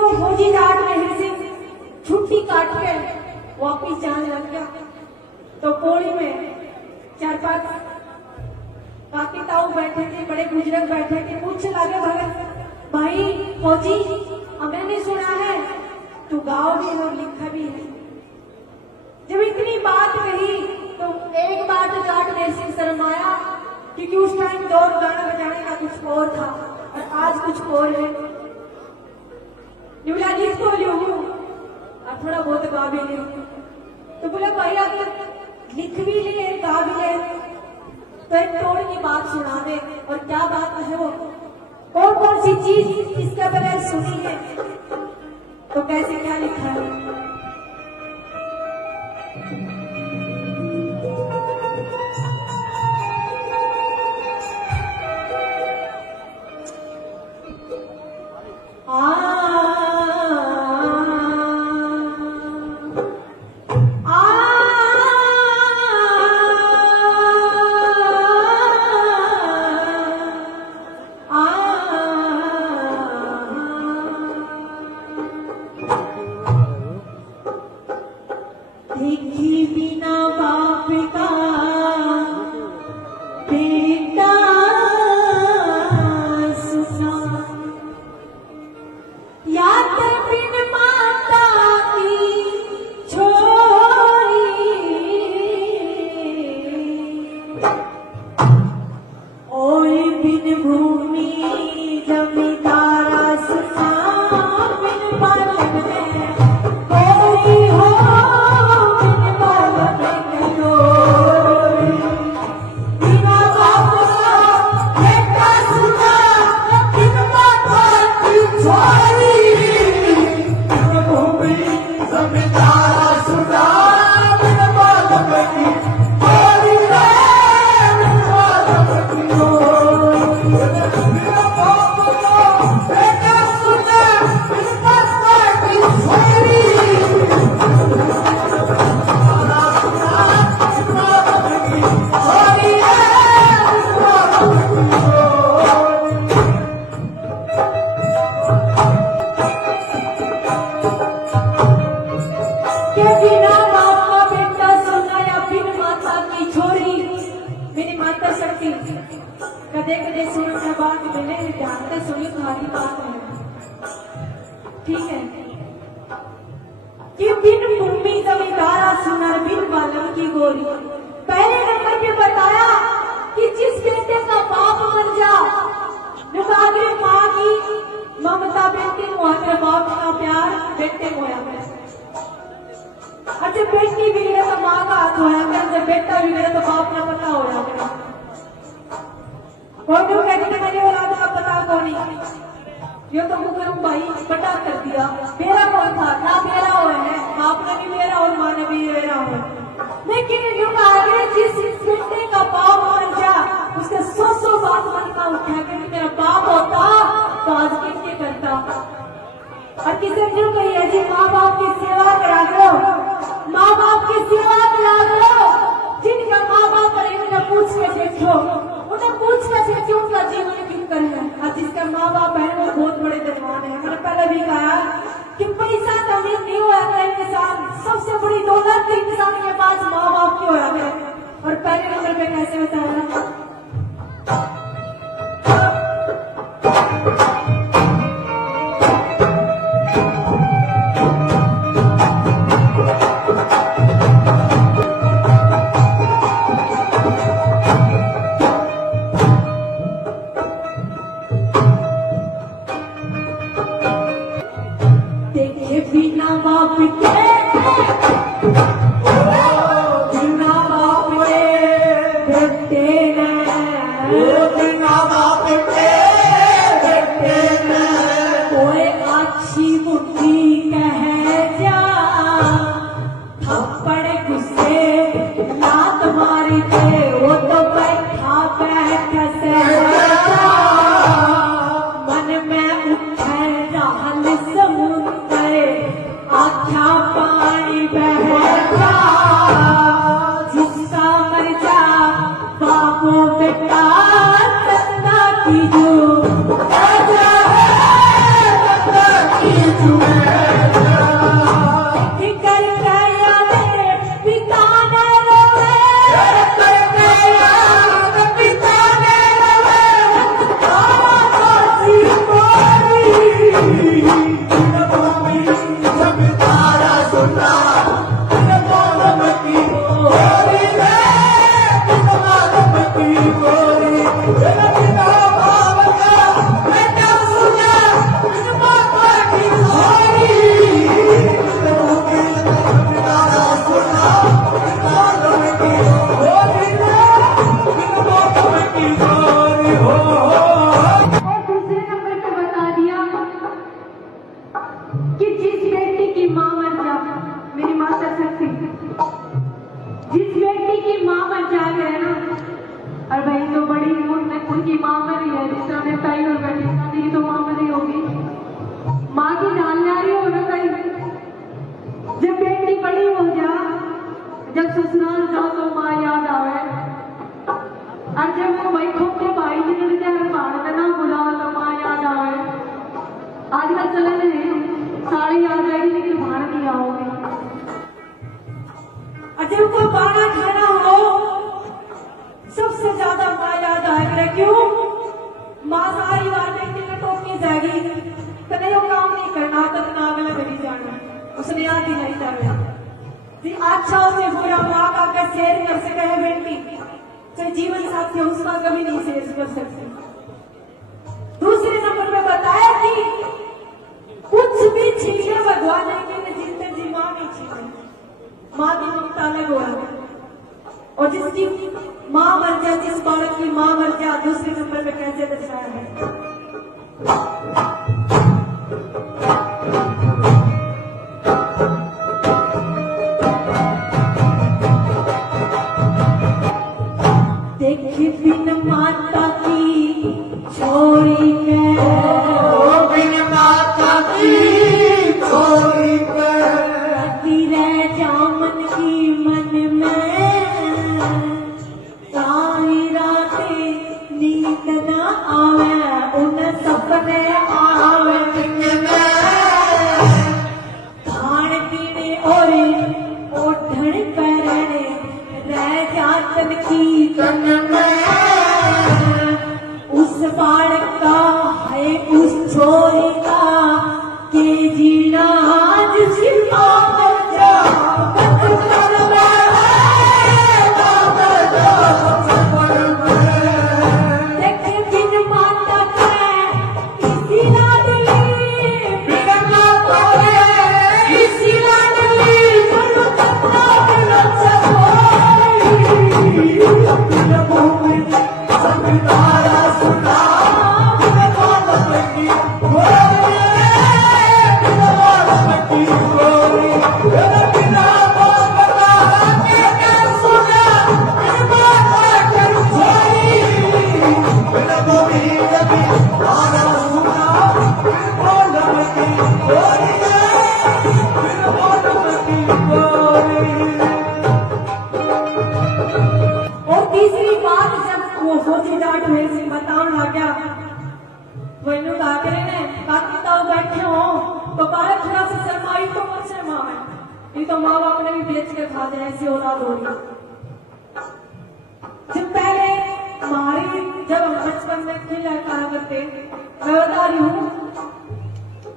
वो फौजी जाट में से छुट्टी काट के वापिस जाने लग गया तो कोड़ी में 4-5 काके ताऊ बैठे थे, बड़े बुजुर्ग बैठे थे। पूछने लगे भगत भाई फौजी, मैंने सुना है तू गाओ भी है और लिखा भी है। जब इतनी बात कही तो एक बात जाट ने सिंह शर्माया, क्योंकि उस टाइम दौर गाना बजाने का कुछ और था और आज कुछ और है। बोला लिख तो लियो और थोड़ा बहुत गा भी लियो। तो बोला भाई अगर लिख भी लिए गा भी ले तो एक तोड़ की बात सुना दे। और क्या बात है वो, कौन कौन सी चीज इसके बगैर सुनी है, तो कैसे क्या लिखा है। देखी बिना बाप का बेटा सुना, याद बिन माता की छोरी, और बिन भूमि जमींदारा सुना, बिन बालक में कोई हो, कदे कदे सुन से बात मिले ध्यान से सुनी तुम्हारी बात है, ठीक है। कि बिन भूमि जमींदारा सुनर बिन बालम की गोरी। पहले नंबर पे बताया कि जिस बेटे का बाप मर जा, नुकागे माँ की ममता बेटे मुहाके बाप का प्यार बेटे मोया में। अच्छा बेटी बिगड़े तो माँ का हाथ होया कर, जब बेटा बिगड़े तो बाप का पता हो जाएगा। कोई लोग कहते थे मेरी औलाद का पता कौन नहीं, ये तो मुकरम भाई बटा कर दिया। मेरा कौन था ना, मेरा हो है, बाप ने भी मेरा और माँ ने भी मेरा हो। लेकिन युग आगे जिस बेटे का बाप बन जा, उसके 100 बात मन का उठा कि मेरा बाप होता तो आज किसके करता। और किसी जो कही है जी माँ बाप की सेवा करा दो, माँ बाप की सेवा करा दो। जिनका माँ बाप पर इन्हें पूछ के देखो, उन्हें पूछ के देखो उनका जीवन क्यों कर है। और जिसका माँ बाप है वो बहुत बड़े धनवान है। मैंने पहले भी कहा कि पैसा कभी नहीं हुआ था इंसान, सबसे बड़ी दौलत इंसान के पास माँ बाप की होया है। और पहले नंबर पे कैसे बताया, बिना बाप के बेटे बिना बाप के बेटे कोई अच्छी बुद्धि कह जा, थप्पड़ गुस्से लात मारी दे, वो तो बैठा बैठा से मन में उठे रहल समुंदर, आख्या पानी बहता, जिसका मर जा बापो बेटा तन्ना की जो, तन्ना की जो। कि जिस बेटी की मां मर जा, मेरी मां कर सकती, जिस बेटी की मां मर जाए ना, और भाई तो बड़ी उनकी मां मरी है, जिस तरह ताई और बेटी की तो मां मरी होगी, मां की जान जा रही हो ना कहीं। जब बेटी बड़ी हो जा, जब ससुराल जाओ तो मां याद आवे, और जब वो भाई खोखे भाई जिन्होंने भारत ना बुला तो मां याद आवे। आजकल चले नहीं, साड़ी याद आएगी लेकिन भारत नहीं आओगे। अजय को बाना खाना हो, सबसे ज्यादा मां याद आएगी। क्यों? मां सारी बार बेटी ने टोकी जाएगी, कदे वो काम नहीं करना, तब नागल करी जाना, उसने याद ही नहीं जाना जी। अच्छा उसे बुरा मां का अगर शेयर कर सके है बेटी, चाहे जीवन साथी उसका कभी नहीं शेयर कर सकते। दूसरे नंबर में बताया कि कुछ भी छीने भगवान ने जितने जी मां नहीं छीने, मां की ममता अलग हो, और जिसकी मां मर जाए, जिस बालक की मां मर जाए, दूसरे नंबर में कैसे दर्शाया है। देखी बिन माता की छोरी के, बिन माता की छोरी के, रह जामन की मन में, सारी रातें नींद न आवे, उन सपने आवे खान पीने और ओढ़न पहरने, रह जातन की तन में उस बालक का है, उस छोरी का के जीना आज सिर्फ बैठे हो तो बाहर थोड़ा सा शर्माई तो मत शर्माए, ये तो माँ बाप ने भी बेच कर खा जाए, ऐसी औलाद हो रही। जब पहले हमारी जब हम बचपन में खेला करा करते, मैं बता रही हूँ,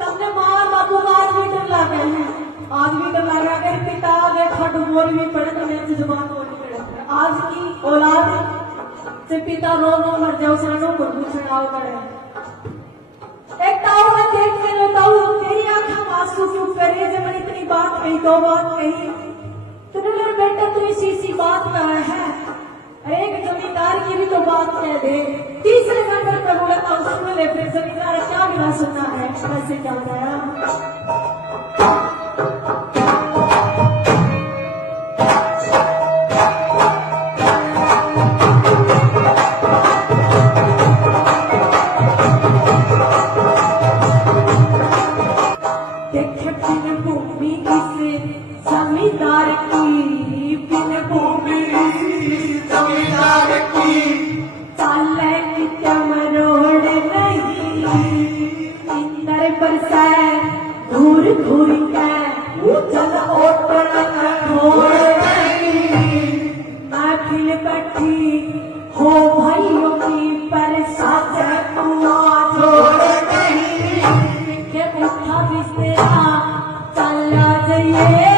तबने माँ बापू का आज भी डर लग गए हैं, आज भी डर लग रहा है। पिता अगर खट बोल भी पड़े तो मेरे जुबान बोलनी पड़े। आज की औलाद से पिता रो रो मर जाओ, सनो को छड़ाव करे। एक ताऊ ने देख के रो, ताऊ तेरी आंखें आंसू क्यों करे, जब मैंने इतनी बात कही, दो बात कही, तूने मेरे बेटा तू इसी सी बात कहा है, एक जमींदार की भी तो बात कह दे। तीसरे नंबर पर बोला था उसमें ले, फिर जमींदार क्या गिरा सुनना है, कैसे क्या गया। जमींदार की बिन भूमि जमींदार की चाले की चमरोड़ नहीं, इंदर पर से घूर घूर के उजल ओटन घोड़ नहीं। महफिल बैठी हो भाइयों की पर साथ कुआ छोड़ नहीं, के उठा बिस्तरा चला जाइए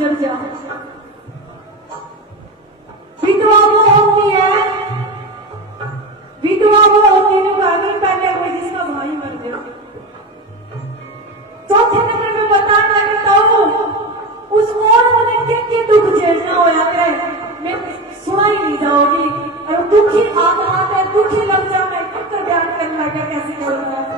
गुजर जा। विधवा वो होती है, विधवा वो होती है कहानी पहले हुई जिसका भाई मर गया। चौथे नंबर में बताना चाहता हूँ उस औरत ने के दुख झेलना होया है, मैं सुना ही नहीं जाओगी। और दुखी आत्मा है, दुखी लग जा, मैं कितना बयान करना क्या कैसे बोलना है।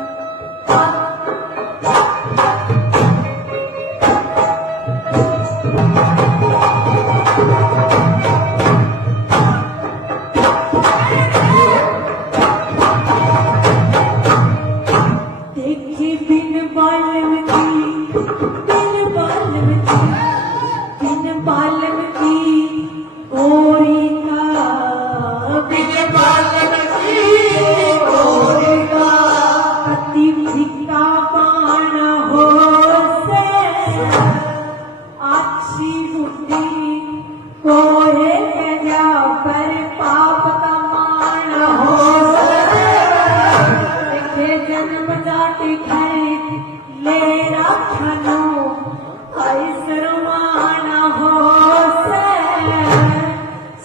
देखी बिन बालम की, बिन बालम की, बिन बालम की गोरी का, बिन बालन की गोरी का अति फिका पान हो से, अच्छी बुद्धि कोहे कजा पर पाप का मान हो से, देखे जन्म जाति खरीद ले राखनो ऐसरमान हो से,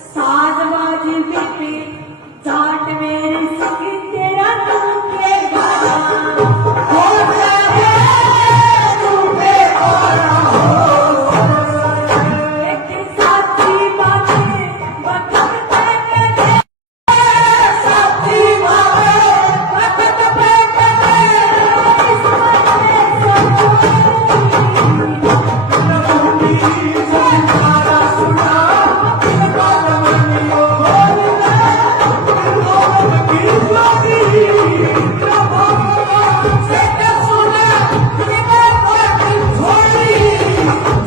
साजबाजी बिपी जाट मेरी सखी तेरा टूटेगा हो सके तुम्हें पाना एक साथी बातें बतकते कहे, साथी बाबे वक्त पे कहे इस मन में सोचूं भूमि संसारा सुना बिन बालन की गोरी का भगवान से क्या सुना बिन बालन छोड़ी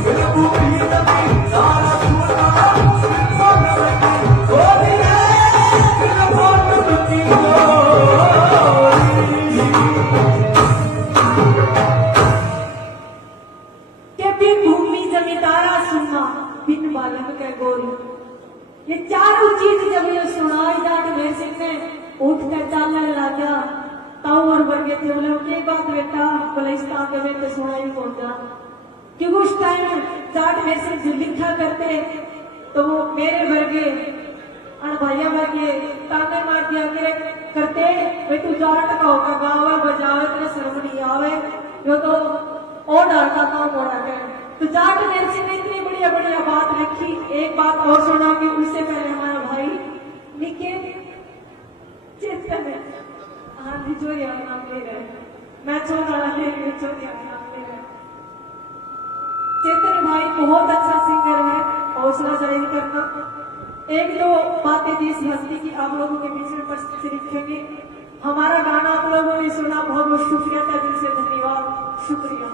बिन भूमि संसारा सुना बिन बालन गोरी बिन बालन की गोरी के बिन भूमि जमींदारा सुना बिन बालक के गोरी। ये चारों चीज जब ये सुनाई जाट मेरे सिंह ने उठ कर चालने लगा, ताऊ और बन गए थे। बोले के बात बेटा बलिस्तान के बेटे सुनाई पहुंचा, क्योंकि उस टाइम जाट मेरे सिंह जो लिखा करते तो वो मेरे वर्गे अन भैया वर्गे ताने मार दिया करते वे तू जाट का होगा गावे बजावे तेरे शर्म नहीं आवे, यो तो और डालता काम हो रहा है। तो जाट मेरे सिंह ने इतनी बढ़िया बढ़िया बात रखी। एक बात और सुना कि उससे पहले हमारा भाई निकेत चेतन है, हाँ निचोरिया नाम ले रहे, मैं छोड़ रहा है निचोरिया नाम ले रहे। चेतन भाई बहुत अच्छा सिंगर है, हौसला जाहिर करना। एक दो बातें देशभक्ति की आप लोगों के बीच में प्रस्तुत लिखेंगे। हमारा गाना आप लोगों ने सुना, बहुत बहुत शुक्रिया, दिल से धन्यवाद, शुक्रिया।